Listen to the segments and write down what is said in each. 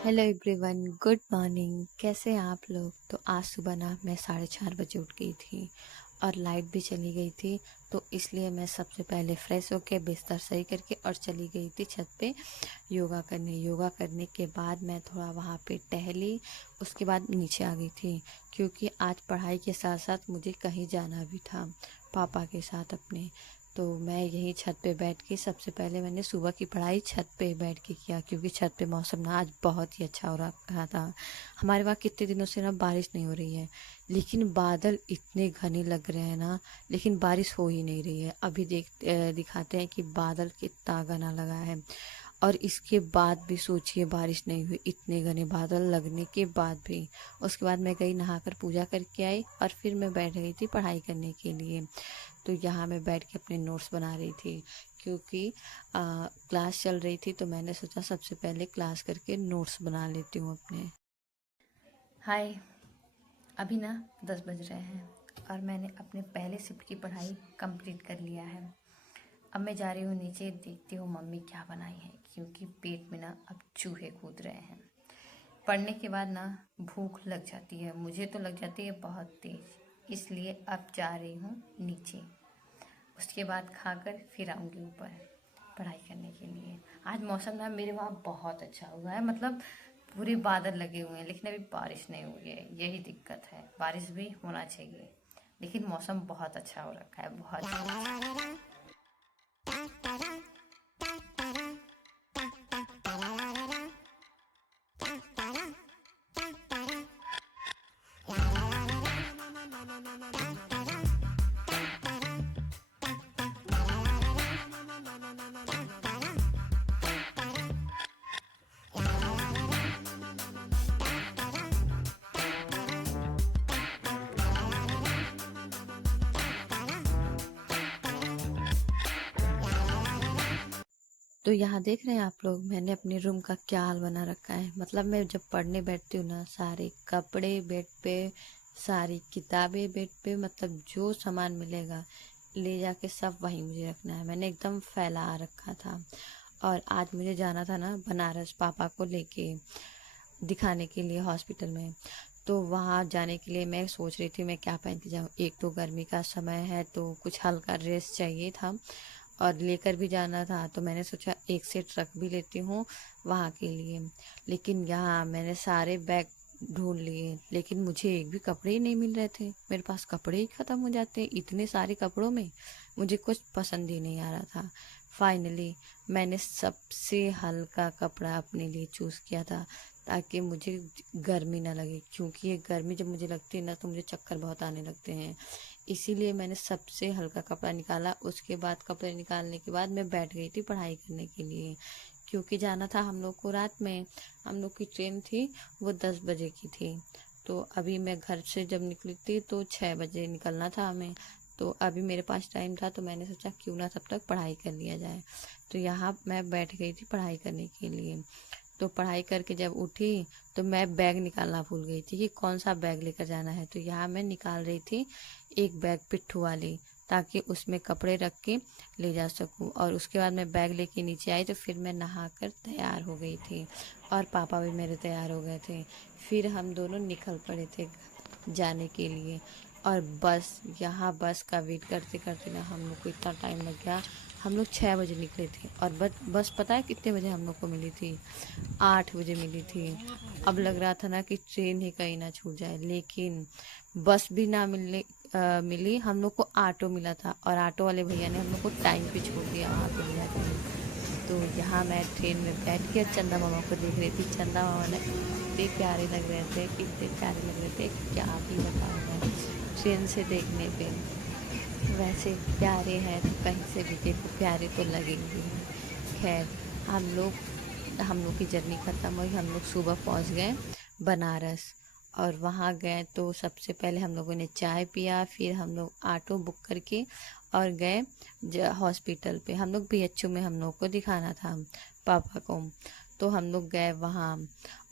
Hello everyone, good morning. कैसे हैं आप लोग? तो आज सुबह ना मैं 4:30 बजे उठ गई थी और लाइट भी चली गई थी। तो इसलिए मैं सबसे पहले फ्रेश होके बिस्तर सही करके और चली गई थी छत पे योगा करने के बाद मैं थोड़ा वहाँ पे टहली। उसके बाद नीचे आ गई थी क्योंकि आज पढ़ाई के साथ साथ मुझे कहीं जाना भी था पापा के साथ अपने। तो मैं यहीं छत पे बैठ के सबसे पहले मैंने सुबह की पढ़ाई छत पे बैठ के किया क्योंकि छत पे मौसम ना आज बहुत ही अच्छा हो रहा था। हमारे वहाँ कितने दिनों से ना बारिश नहीं हो रही है, लेकिन बादल इतने घने लग रहे हैं ना, लेकिन बारिश हो ही नहीं रही है। अभी दिखाते हैं कि बादल कितना घना लगा है। और इसके बाद भी सोचिए बारिश नहीं हुई, इतने घने बादल लगने के बाद भी। उसके बाद मैं गई नहाकर पूजा करके आई और फिर मैं बैठ गई थी पढ़ाई करने के लिए। तो यहाँ मैं बैठ के अपने नोट्स बना रही थी क्योंकि क्लास चल रही थी। तो मैंने सोचा सबसे पहले क्लास करके नोट्स बना लेती हूँ अपने। हाय, अभी ना 10 बज रहे हैं और मैंने अपने पहले शिफ्ट की पढ़ाई कंप्लीट कर लिया है। अब मैं जा रही हूँ नीचे, देखती हूँ मम्मी क्या बनाई है क्योंकि पेट में ना अब चूहे कूद रहे हैं। पढ़ने के बाद ना भूख लग जाती है, मुझे तो लग जाती है बहुत तेज, इसलिए अब जा रही हूँ नीचे। उसके बाद खाकर फिर आऊँगी ऊपर पढ़ाई करने के लिए। आज मौसम ना मेरे वहाँ बहुत अच्छा हुआ है, मतलब पूरे बादल लगे हुए हैं, लेकिन अभी बारिश नहीं हुई है, यही दिक्कत है। बारिश भी होना चाहिए, लेकिन मौसम बहुत अच्छा हो रखा है, बहुत। तो यहाँ देख रहे हैं आप लोग, मैंने अपने रूम का क्या हाल बना रखा है। मतलब मैं जब पढ़ने बैठती हूँ ना, सारे कपड़े बेड पे, सारी किताबें बेड पे, मतलब जो सामान मिलेगा ले जाके सब वहीं मुझे रखना है। मैंने एकदम फैला रखा था। और आज मुझे जाना था ना बनारस पापा को लेके दिखाने के लिए हॉस्पिटल में। तो वहाँ जाने के लिए मैं सोच रही थी मैं क्या पहन के जाऊँ। एक तो गर्मी का समय है तो कुछ हल्का ड्रेस चाहिए था और लेकर भी जाना था। तो मैंने सोचा एक सेट रख भी लेती हूँ वहाँ के लिए। लेकिन यहाँ मैंने सारे बैग ढूंढ लिए, लेकिन मुझे एक भी कपड़े ही नहीं मिल रहे थे। मेरे पास कपड़े ही ख़त्म हो जाते हैं इतने सारे कपड़ों में, मुझे कुछ पसंद ही नहीं आ रहा था। फाइनली मैंने सबसे हल्का कपड़ा अपने लिए चूज़ किया था ताकि मुझे गर्मी ना लगे, क्योंकि ये गर्मी जब मुझे लगती है ना तो मुझे चक्कर बहुत आने लगते हैं। इसीलिए मैंने सबसे हल्का कपड़ा निकाला। उसके बाद कपड़े निकालने के बाद मैं बैठ गई थी पढ़ाई करने के लिए, क्योंकि जाना था हम लोग को रात में। हम लोग की ट्रेन थी वो 10 बजे की थी। तो अभी मैं घर से जब निकली थी तो 6 बजे निकलना था हमें। तो अभी मेरे पास टाइम था तो मैंने सोचा क्यों ना तब तक पढ़ाई कर लिया जाए। तो यहाँ मैं बैठ गई थी पढ़ाई करने के लिए। तो पढ़ाई करके जब उठी तो मैं बैग निकालना भूल गई थी कि कौन सा बैग लेकर जाना है। तो यहाँ मैं निकाल रही थी एक बैग पिट्ठू वाली, ताकि उसमें कपड़े रख के ले जा सकूं। और उसके बाद मैं बैग लेके नीचे आई तो फिर मैं नहाकर तैयार हो गई थी और पापा भी मेरे तैयार हो गए थे। फिर हम दोनों निकल पड़े थे जाने के लिए। और यहाँ बस का वेट करते करते ना हम लोग को इतना टाइम लग गया। हम लोग 6 बजे निकले थे और बस पता है कितने बजे हम लोग को मिली थी? 8 बजे मिली थी। अब लग रहा था ना कि ट्रेन ही कहीं ना छूट जाए, लेकिन बस भी ना मिली। हम लोग को ऑटो मिला था और ऑटो वाले भैया ने हम लोग को टाइम पे छोड़ दिया वहाँ पे ले जाके। तो यहाँ मैं ट्रेन में बैठ के चंदा मामा को देख रही थी। चंदा मामा ने इतने प्यारे लग रहे थे, इतने प्यारे लग रहे थे, क्या भी बताऊँ मैं। ट्रेन से देखने पे वैसे प्यारे हैं तो कहीं से भी देखो प्यारे तो लगेंगे। खैर, हम लोग की जर्नी ख़त्म हुई। हम लोग सुबह पहुंच गए बनारस। और वहाँ गए तो सबसे पहले हम लोगों ने चाय पिया, फिर हम लोग ऑटो बुक करके और गए हॉस्पिटल पे। हम लोग बीएचयू में हम लोग को दिखाना था पापा को। तो हम लोग गए वहाँ।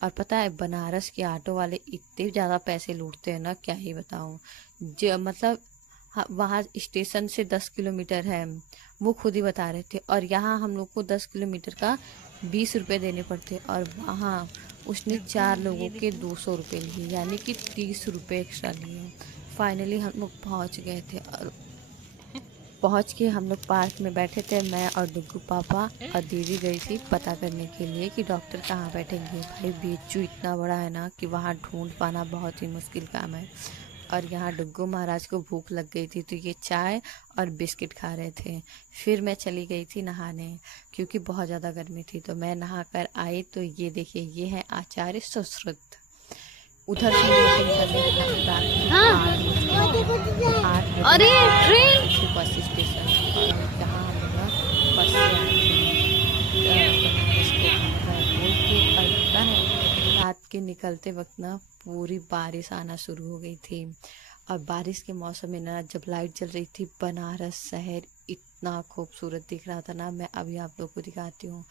और पता है बनारस के ऑटो वाले इतने ज़्यादा पैसे लूटते हैं ना, क्या ही बताऊँ। मतलब वहाँ स्टेशन से 10 किलोमीटर है, वो खुद ही बता रहे थे। और यहाँ हम लोग को 10 किलोमीटर का 20 रुपये देने पड़ते, और वहाँ उसने 4 लोगों के 200 रुपये लिए, यानी कि 30 रुपये एक्स्ट्रा लिए। फाइनली हम लोग पहुँच गए थे और पहुँच के हम लोग पार्क में बैठे थे, मैं और डुग्गू पापा, और दीदी गई थी पता करने के लिए कि डॉक्टर कहाँ बैठेंगे। भाई बीचू इतना बड़ा है ना कि वहाँ ढूंढ पाना बहुत ही मुश्किल काम है। और यहाँ डुग्गू महाराज को भूख लग गई थी तो ये चाय और बिस्किट खा रहे थे। फिर मैं चली गई थी नहाने क्योंकि बहुत ज़्यादा गर्मी थी। तो मैं नहा कर आई तो ये देखिए, ये है आचार्य सुश्रुत। उधर से हम लोग को निकलने का टाइम रात के हाँ। 8 बजे अरे ट्रेन। पीछे बस स्टेशन, और जहाँ हम लोग ना बस से आए थे उसको बोल के। और लगता है रात के निकलते वक्त ना पूरी बारिश आना शुरू हो गई थी। और बारिश के मौसम में ना जब लाइट जल रही थी, बनारस शहर इतना खूबसूरत दिख रहा था ना। मैं अभी आप लोग को दिखाती हूँ,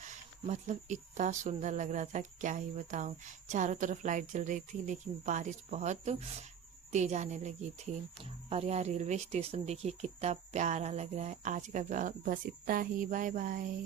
मतलब इतना सुंदर लग रहा था, क्या ही बताऊँ। चारों तरफ लाइट जल रही थी लेकिन बारिश बहुत तेज आने लगी थी। और यहाँ रेलवे स्टेशन देखिए कितना प्यारा लग रहा है। आज का बस इतना ही, बाय बाय।